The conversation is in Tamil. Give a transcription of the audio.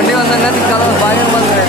வண்டி வந்தாங்க திக்காதான் பயங்கரமாக